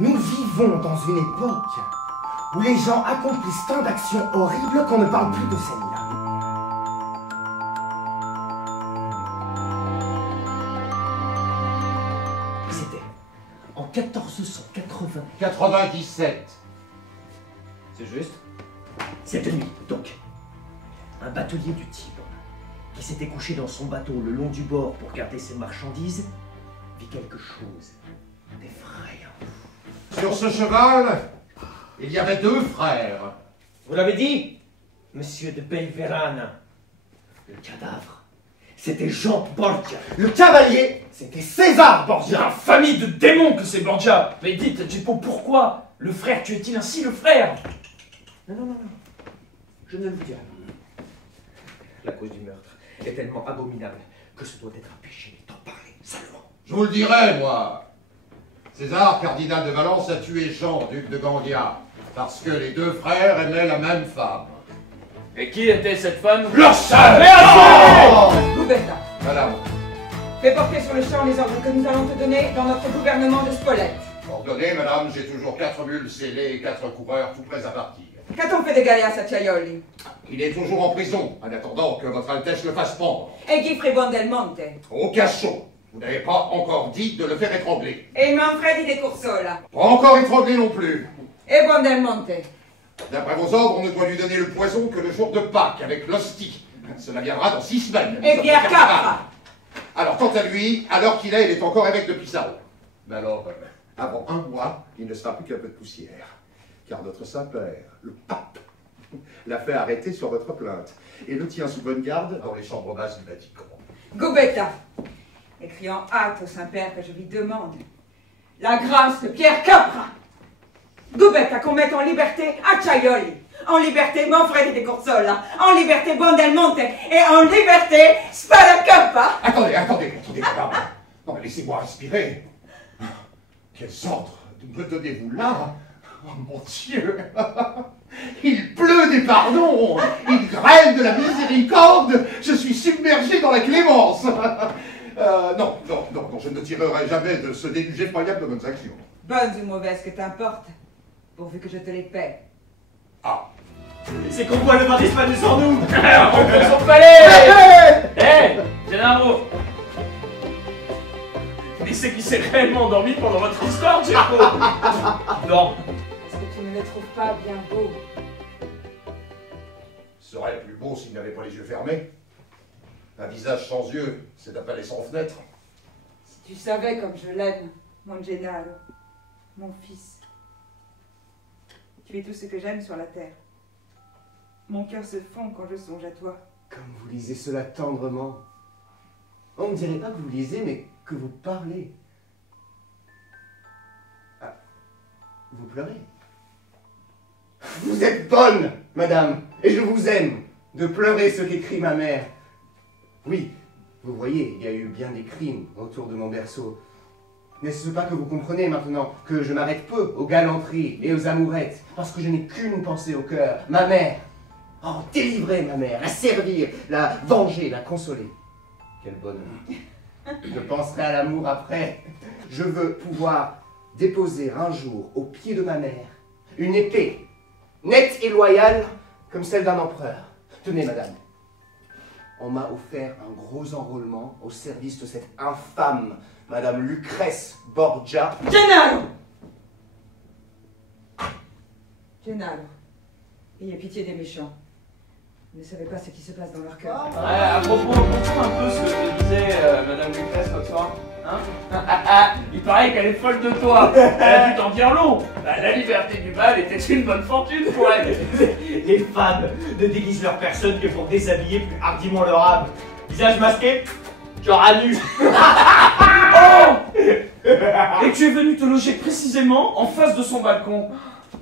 Nous vivons dans une époque où les gens accomplissent tant d'actions horribles qu'on ne parle plus de celle-là. C'était en 1480. 97. C'est juste. Cette nuit, donc, un batelier du Tibre, qui s'était couché dans son bateau le long du bord pour garder ses marchandises, vit quelque chose d'effrayant. Sur ce cheval, il y avait 2 frères. Vous l'avez dit, monsieur de Belverana. Le cadavre, c'était Jean Borgia. Le cavalier, c'était César Borgia. La famille de démons que c'est Borgia. Mais dites, Geppo, pourquoi le frère tuait-il ainsi le frère? Non. Je ne le vous dirai pas. La cause du meurtre est tellement abominable que ce doit être un péché d'en parler seulement. Je vous le dirai, moi. César, cardinal de Valence, a tué Jean, duc de Gandia, parce que les 2 frères aimaient la même femme. Et qui était cette femme? Leur sœur! Gubetta, Madame, fais porter sur le champ les ordres que nous allons te donner dans notre gouvernement de Spolète. ordonnez, madame, j'ai toujours 4 mules scellées et 4 coureurs tout prêts à partir. Qu'a-t-on fait de Galeas Acciaioli? Il est toujours en prison, en attendant que votre Altesse le fasse pendre. Et Guifre Bondelmonte? Au cachot. Vous n'avez pas encore dit de le faire étrangler. Et Manfredi de Cursola? Pas encore étranglé non plus. Et Bondelmonte? D'après vos ordres, on ne doit lui donner le poison que le jour de Pâques, avec l'hostie. Cela viendra dans 6 semaines. Et Pierre Capra? Alors, quant à lui, à l'heure qu'il est, il est encore évêque de Pissarro. Mais alors, avant 1 mois, il ne sera plus qu'un peu de poussière. Car notre Saint-Père, le pape, l'a fait arrêter sur votre plainte et le tient sous bonne garde dans les chambres basses du Vatican. Gubetta, écriant hâte au Saint-Père que je lui demande la grâce de Pierre Capra. Gubetta, qu'on mette en liberté Acciaioli, en liberté Manfredi de Cursola, en liberté Bondelmonte et en liberté Sparacappa. Attendez, madame. Non, mais laissez-moi respirer. Quels ordres me donnez-vous là? Oh mon Dieu! Il pleut des pardons! Il grêle de la miséricorde! Je suis submergé dans la clémence! Non, je ne tirerai jamais de ce déluge effroyable de bonnes actions. Bonnes ou mauvaises que t'importe, pourvu que je te les paie. Ah! C'est qu'on voit le baptême sur nous. On fait son palais. Hé, Gennaro. Mais c'est qui s'est réellement endormi pendant votre histoire, Geppo? Non. Est-ce que tu ne le trouves pas bien beau? Ce serait plus beau s'il n'avait pas les yeux fermés. Un visage sans yeux, c'est un palais sans fenêtre. Si tu savais comme je l'aime, mon Gennaro, mon fils. Tu es tout ce que j'aime sur la terre. Mon cœur se fond quand je songe à toi. Comme vous lisez cela tendrement. On ne dirait pas que vous lisez, mais que vous parlez. Ah, vous pleurez. Vous êtes bonne, madame, et je vous aime de pleurer ce qu'écrit ma mère. Oui, vous voyez, il y a eu bien des crimes autour de mon berceau. N'est-ce pas que vous comprenez maintenant que je m'arrête peu aux galanteries et aux amourettes, parce que je n'ai qu'une pensée au cœur, ma mère. Oh, délivrer ma mère, la servir, la venger, la consoler. Quel bonheur. Je penserai à l'amour après. Je veux pouvoir déposer un jour au pied de ma mère une épée, nette et loyale comme celle d'un empereur. Tenez, madame. On m'a offert un gros enrôlement au service de cette infâme Madame Lucrèce Borgia. Gennaro! Gennaro, ayez pitié des méchants. Vous ne savez pas ce qui se passe dans leur cœur. À propos, comprends un peu ce que disait Madame Lucrèce l'autre soir. Hein? Il paraît qu'elle est folle de toi. Elle a dû t'en dire long. La liberté du bal était une bonne fortune pour elle. Les femmes ne déguisent leur personne que pour déshabiller plus hardiment leur âme. Visage masqué, cœur à nu. Oh! Et tu es venu te loger précisément en face de son balcon.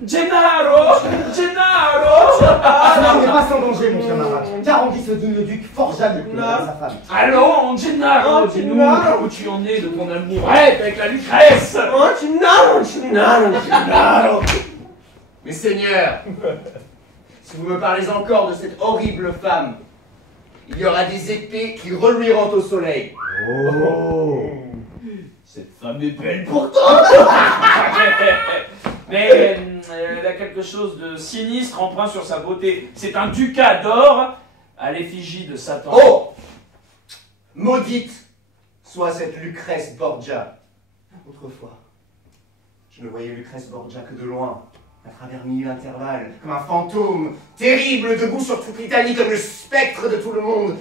Gennaro! Gennaro! Cela n'est pas sans danger, mon camarade, car on dit ce le duc fort jaloux de sa femme. Allons, Gennaro, dis-nous où tu en es de ton amour avec la Lucrèce. Oh, Gennaro! Mes seigneurs, si vous me parlez encore de cette horrible femme, il y aura des épées qui reluiront au soleil. Oh! Cette femme est belle pourtant. Mais elle a quelque chose de sinistre empreint sur sa beauté. C'est un ducat d'or à l'effigie de Satan. Oh! Maudite soit cette Lucrèce Borgia. Autrefois, je ne voyais Lucrèce Borgia que de loin, à travers mille intervalles, comme un fantôme terrible debout sur toute l'Italie, comme le spectre de tout le monde.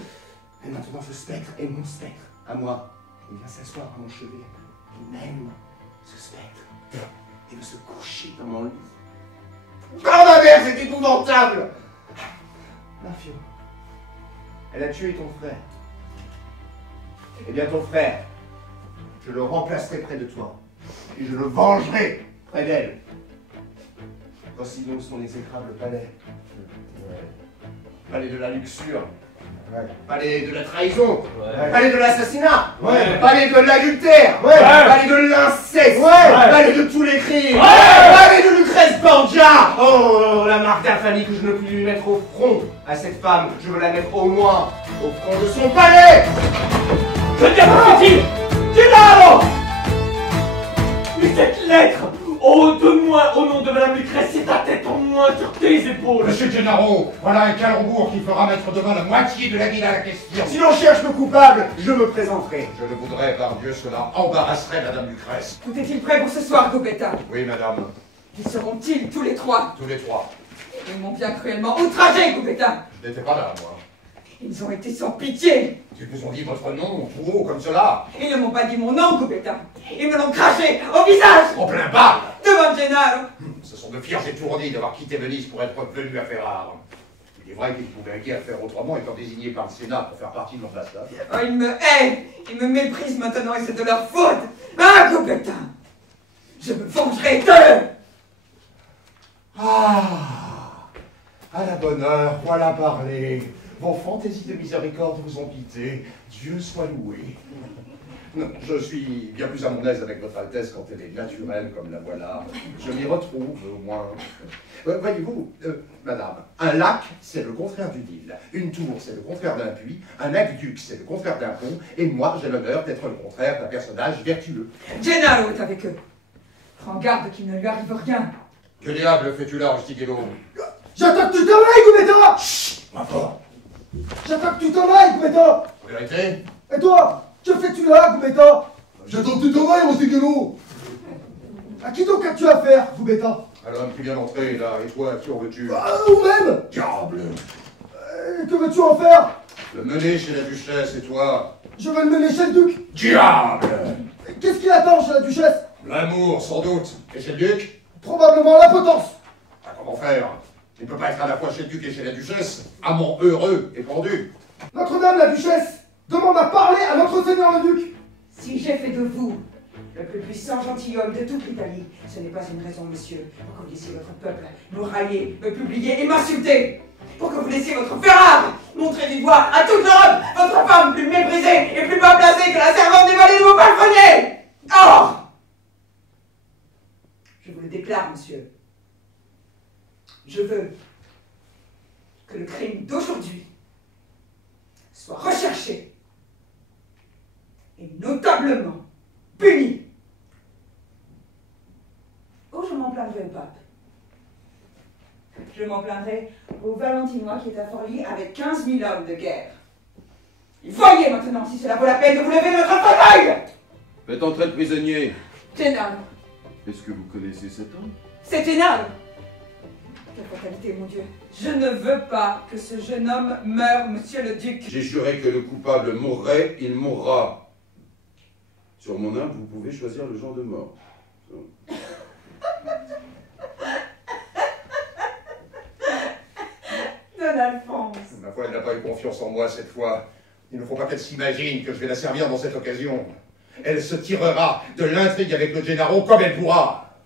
Mais maintenant, ce spectre est mon spectre, à moi. Il vient s'asseoir à mon chevet. Il m'aime, ce spectre, et veut se coucher dans mon lit. Oh ma mère, c'est épouvantable! Mafio, elle a tué ton frère. Eh bien, ton frère, je le remplacerai près de toi, et je le vengerai près d'elle. Voici donc son exécrable palais. Palais de la luxure. Palais de la trahison. Palais de l'assassinat. Palais de l'adultère. Palais de l'inceste. Palais de tous les crimes. Palais de Lucrèce Borgia. Oh, la marque d'infamie que je ne puis lui mettre au front à cette femme, je veux la mettre au moins au front de son palais. Que diable fait-il? Gennaro! Mais cette lettre, de moi, au nom de Madame Lucrèce, c'est ta tête en moins sur tes épaules. Monsieur Gennaro, voilà un calembour qui fera mettre demain la moitié de la ville à la question. Si l'on cherche le coupable, je me présenterai. Je le voudrais, par Dieu, cela embarrasserait Madame Lucrèce. Tout est-il prêt pour ce soir, Gobetta? Oui, madame, Qui seront-ils tous les trois? tous les trois. Ils m'ont bien cruellement outragé, Gobetta. Je n'étais pas là, moi. Ils ont été sans pitié. Ils vous ont dit votre nom, tout haut, comme cela. Ils ne m'ont pas dit mon nom, Gobetta. Ils me l'ont craché au visage En plein bas. devant Gennaro. Ce sont de fiers étourdis d'avoir quitté Venise pour être venus à Ferrare. Il est vrai qu'ils ne pouvaient guère faire autrement étant désignés par le Sénat pour faire partie de l'ambassade. Oh, ils me haïssent. Ils me méprisent maintenant et c'est de leur faute. Ah, Gobetta, je me vengerai d'eux. Ah, à la bonne heure, voilà parler. Vos fantaisies de miséricorde vous ont quitté. Dieu soit loué. Non, je suis bien plus à mon aise avec votre Altesse quand elle est naturelle comme la voilà. Je m'y retrouve, au moins. Voyez-vous, madame, un lac, c'est le contraire du Nil. Une tour, c'est le contraire d'un puits. Un aqueduc, c'est le contraire d'un pont. Et moi, j'ai l'honneur d'être le contraire d'un personnage vertueux. Gennaro est avec eux. Prends garde qu'il ne lui arrive rien. Que diable fais-tu là, Rustichello? J'attends que tu t'en ailles, Gubetta! Ma foi. J'attends que tu t'en ailles, Gubetta! En vérité? Et toi? Que fais-tu là, Gubetta? J'attends que tu t'en ailles, Rustichello! À qui donc as-tu affaire, Gubetta? À l'homme qui vient d'entrer, là, et toi, qui en veux-tu? Ou même? Diable! Que veux-tu en faire? Le mener chez la duchesse, et toi? Je veux le mener chez le duc! Diable! Qu'est-ce qui attend chez la duchesse? L'amour, sans doute. Et chez le duc? Probablement la potence! Ah, comment faire? Il ne peut pas être à la fois chez le duc et chez la duchesse. Amant heureux et pendu. Notre-Dame la duchesse demande à parler à notre seigneur le duc! Si j'ai fait de vous le plus puissant gentilhomme de toute l'Italie, ce n'est pas une raison, monsieur, pour que vous laissiez votre peuple nous railler, me publier et m'insulter. Pour que vous laissiez votre Ferrare montrer du doigt à toute l'Europe votre femme plus méprisée et plus bas placée que la servante des vallées de vos palefreniers. Or, je vous le déclare, monsieur, je veux que le crime d'aujourd'hui soit recherché et notablement puni. Ou je m'en plaindrai au pape. Je m'en plaindrai au Valentinois qui est à Forlì avec 15 000 hommes de guerre. Voyez maintenant si cela vaut la peine de vous lever de votre fauteuil. Faites entrer le prisonnier. Gennaro, Est-ce que vous connaissez cet homme? c'est Gennaro. Quelle fatalité, mon Dieu. Je ne veux pas que ce jeune homme meure, monsieur le duc. J'ai juré que le coupable mourrait, il mourra. Sur mon âme, vous pouvez choisir le genre de mort. Don Alphonse. Ma foi, elle n'a pas eu confiance en moi cette fois. Il ne faut pas qu'elle s'imagine que je vais la servir dans cette occasion. Elle se tirera de l'intrigue avec le Gennaro comme elle pourra.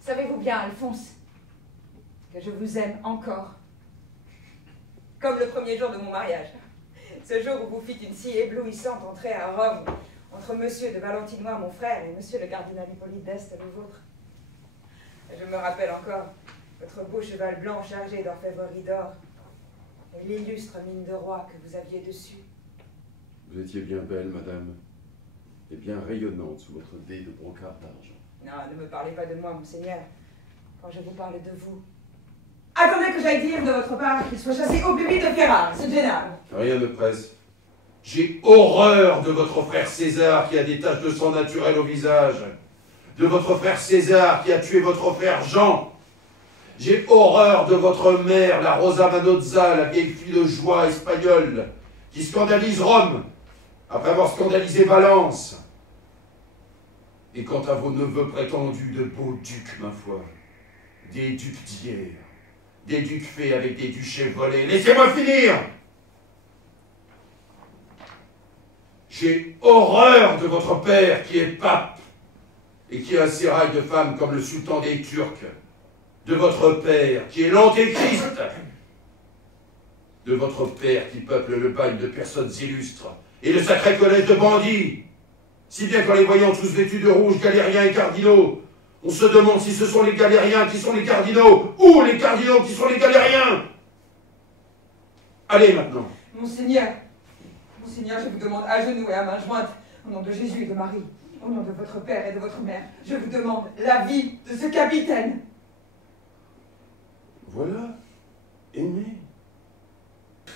Savez-vous bien, Alphonse, que je vous aime encore? Comme le premier jour de mon mariage. Ce jour où vous fîtes une si éblouissante entrée à Rome, entre monsieur de Valentinois, mon frère, et monsieur le cardinal Hippolyte d'Este, le vôtre. Je me rappelle encore votre beau cheval blanc chargé d'orfèvrerie d'or, et l'illustre mine de roi que vous aviez dessus. Vous étiez bien belle, madame. est bien rayonnante sous votre dé de brocart d'argent. Non, ne me parlez pas de moi, monseigneur. Quand je vous parle de vous... Attendez que j'aille dire de votre part qu'il soit chassé au plus vite de Ferrare, ce général. Rien ne presse. J'ai horreur de votre frère César qui a des taches de sang naturel au visage. De votre frère César qui a tué votre frère Jean. J'ai horreur de votre mère, la Rosa Manozza, la vieille fille de joie espagnole, qui scandalise Rome, après avoir scandalisé Valence. Et quant à vos neveux prétendus, de beaux ducs, ma foi, des ducs d'hier, des ducs faits avec des duchés volés, laissez-moi finir! J'ai horreur de votre père qui est pape et qui a un sérail de femmes comme le sultan des Turcs, de votre père qui est l'antéchrist, de votre père qui peuple le bagne de personnes illustres et le sacré collège de bandits, si bien qu'en les voyant tous vêtus de rouge, galériens et cardinaux, on se demande si ce sont les galériens qui sont les cardinaux ou les cardinaux qui sont les galériens. Allez maintenant. Monseigneur, je vous demande à genoux et à main jointe, au nom de Jésus et de Marie, au nom de votre père et de votre mère, je vous demande la vie de ce capitaine. Voilà, aimé.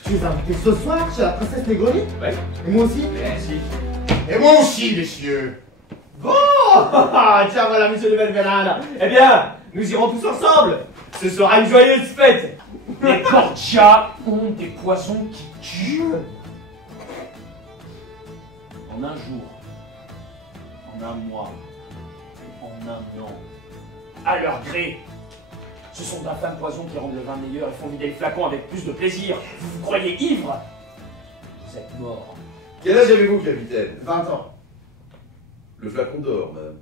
Tu es invité ce soir chez la princesse Negroni? Ouais. Et moi aussi? Merci. Et moi aussi, messieurs. Bon. Tiens, voilà, monsieur de Belverane. Eh bien, nous irons tous ensemble. Ce sera une joyeuse fête. Les cordias ont des poisons qui tuent. En un jour, en un mois, en un an, à leur gré. Ce sont d'infâmes poisons qui rendent le vin meilleur et font vider le flacon avec plus de plaisir. Vous vous croyez ivre? Vous êtes mort. Quel âge avez-vous, capitaine? 20 ans. Le flacon d'or, madame.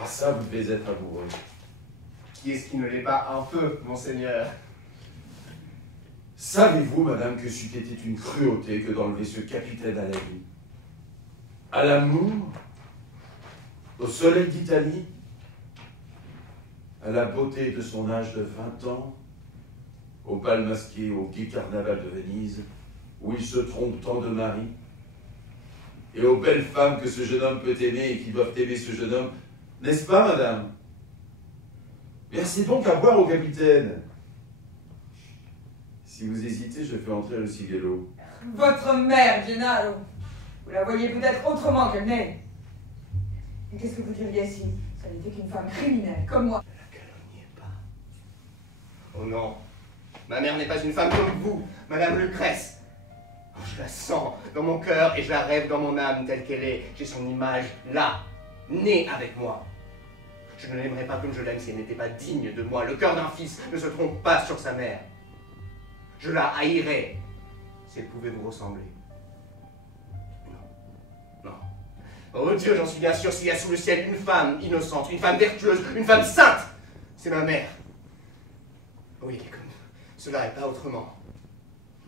Ah ça, vous devez être amoureux. Qui est-ce qui ne l'est pas un peu, monseigneur? Savez-vous, madame, que c'eût été une cruauté que d'enlever ce capitaine à la vie, à l'amour, au soleil d'Italie, à la beauté de son âge de 20 ans, au bal masqué, au gai carnaval de Venise, où il se trompe tant de maris, et aux belles femmes que ce jeune homme peut aimer et qui doivent aimer ce jeune homme, n'est-ce pas, madame? Merci donc à boire au capitaine. Si vous hésitez, je fais entrer le cigallo. Votre mère, Gennaro. Vous la voyez peut-être autrement qu'elle n'est. Et qu'est-ce que vous diriez si ça n'était qu'une femme criminelle, comme moi? Ne la calomniez pas. Oh non, ma mère n'est pas une femme comme vous, Madame Lucrèce. Oh, je la sens dans mon cœur et je la rêve dans mon âme telle qu'elle est. J'ai son image là, née avec moi. Je ne l'aimerais pas comme je l'aime si elle n'était pas digne de moi. Le cœur d'un fils ne se trompe pas sur sa mère. Je la haïrais si elle pouvait vous ressembler. Non. Oh Dieu, j'en suis bien sûr, s'il y a sous le ciel une femme innocente, une femme vertueuse, une femme sainte, c'est ma mère. Oui, comme cela et pas autrement.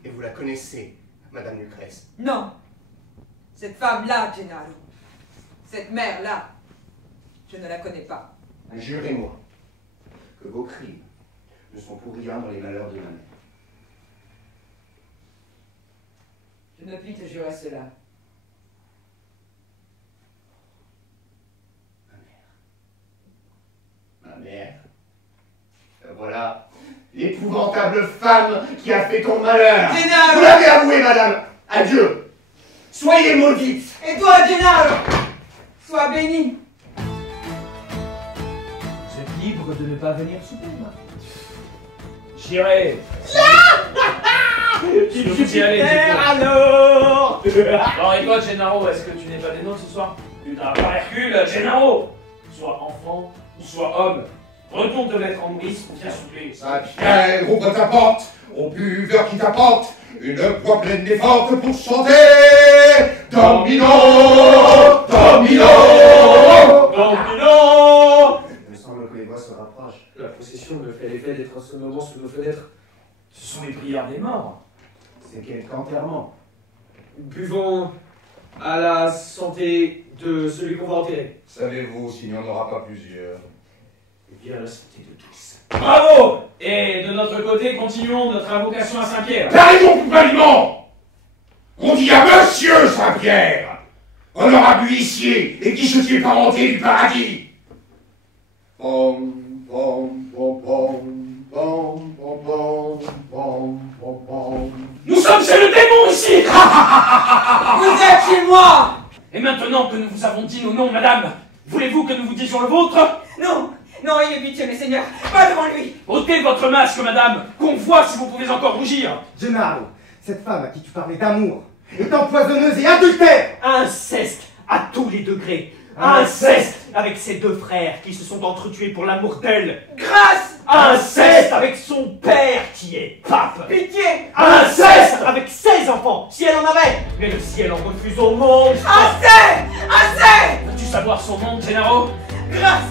Et vous la connaissez, Madame Lucrèce. Non. Cette femme-là, Gennaro. Cette mère-là. Je ne la connais pas. Jurez-moi que vos crimes ne sont pour rien dans les malheurs de ma mère. Je ne puis te jurer cela. Ma mère. Voilà l'épouvantable femme qui a fait ton malheur. Gennaro! Vous l'avez avoué, madame. Adieu. Soyez maudite. Et toi, Gennaro, sois béni. Vous êtes libre de ne pas venir souper, moi. J'irai. Tu vous y allez, alors. Bon, et toi, Gennaro, est-ce que tu n'es pas des nôtres ce soir? Putain, pas Hercule, Gennaro! Soit enfant, ou soit homme. Retourne te mettre en nourrice ou viens souper. Saint-Pierre, ouvre ta porte, au buveur qui t'apporte une voix pleine et forte pour chanter Domino, Domino, Domino! Il me semble que les voix se rapprochent. La procession me fait l'effet d'être en ce moment sous nos fenêtres. Ce sont les prières des morts. C'est quelque enterrement. Buvons à la santé de celui qu'on va enterrer. Savez-vous s'il n'y en aura pas plusieurs? Et bien à la santé de tous. Bravo! Et de notre côté, continuons notre invocation à Saint-Pierre. Parlez donc plus poliment! On dit à Monsieur Saint-Pierre! honorable huissier et guichetier parenté du paradis. Pom, pom, pom, pom, pom, pom, pom, pom, pom, pom. Nous sommes chez le démon ici. Vous êtes chez moi! Et maintenant que nous vous avons dit nos noms, madame, voulez-vous que nous vous disions le vôtre? Non, non, ayez pitié, mes seigneurs, pas devant lui! Ôtez votre masque, madame, qu'on voit si vous pouvez encore rougir. Gennaro, cette femme à qui tu parlais d'amour est empoisonneuse et adultère. Inceste à tous les degrés. Inceste avec ses deux frères qui se sont entretués pour l'amour d'elle. Grâce! Inceste avec son père qui est pape. Pitié! Inceste avec ses enfants, si elle en avait. Mais le ciel en refuse au monde. Assez! Assez! Veux-tu savoir son nom, Gennaro? Grâce!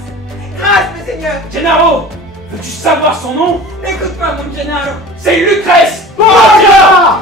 Grâce, mes seigneurs! Gennaro, veux-tu savoir son nom? Écoute-moi, mon Gennaro! C'est Lucrèce. Borgia!